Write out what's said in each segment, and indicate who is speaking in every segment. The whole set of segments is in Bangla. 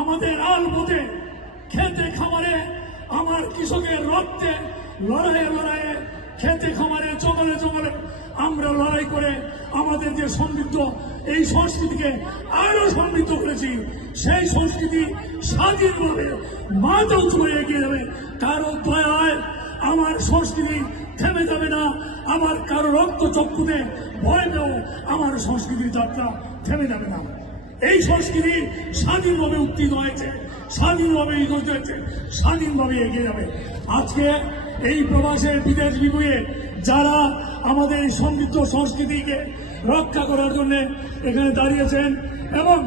Speaker 1: আমাদের আল আলপথে খেতে খামারে, আমার কৃষকের রক্তে লড়াইয়ে লড়াইয়ে খেতে খামারে, জঙ্গলে জঙ্গলে আমরা লড়াই করে আমাদের যে সমৃদ্ধ এই সংস্কৃতিকে আরও সমৃদ্ধ করেছি, সেই সংস্কৃতি স্বাধীনভাবে মাথা উঁচু করে এগিয়ে যাবে। কারও দয়ায় আমার সংস্কৃতি থেমে যাবে না, আমার কারও রক্ত চক্ষুতে ভয় পেও আমার সংস্কৃতির যাত্রা থেমে যাবে না। এই সংস্কৃতি স্বাধীনভাবে উত্তীর্ণ হয়েছে, স্বাধীনভাবে এগোতে হয়েছে, স্বাধীনভাবে এগিয়ে যাবে। আজকে এই প্রবাসের বিদেশ বিভুয়ে যারা আমাদের এই সমৃদ্ধ সংস্কৃতিকে রক্ষা করার জন্য এখানে দাঁড়িয়েছেন এবং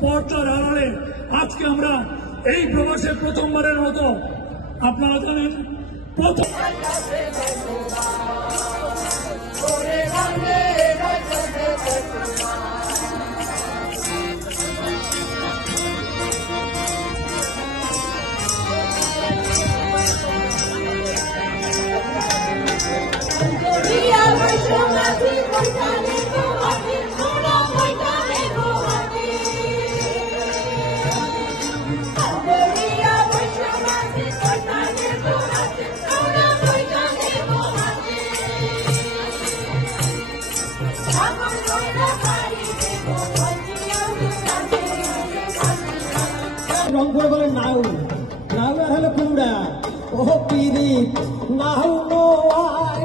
Speaker 1: পর্দার আড়ালে আজকে আমরা এই প্রবাসে প্রথমবারের মতো, আপনারা জানেন, প্রথম
Speaker 2: রংপুরে বলে নাউ নাউ হলো কুমড়া ও পিরি নাউ নো আয়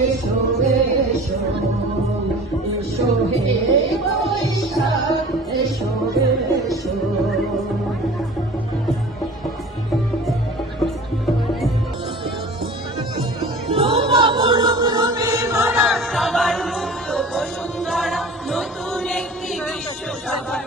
Speaker 3: এসো এসো এসো হে বৈশাখ এসো এসো। সবার মুক্ত বসুন্ধরা নতুন একটি বিশ্ব সবার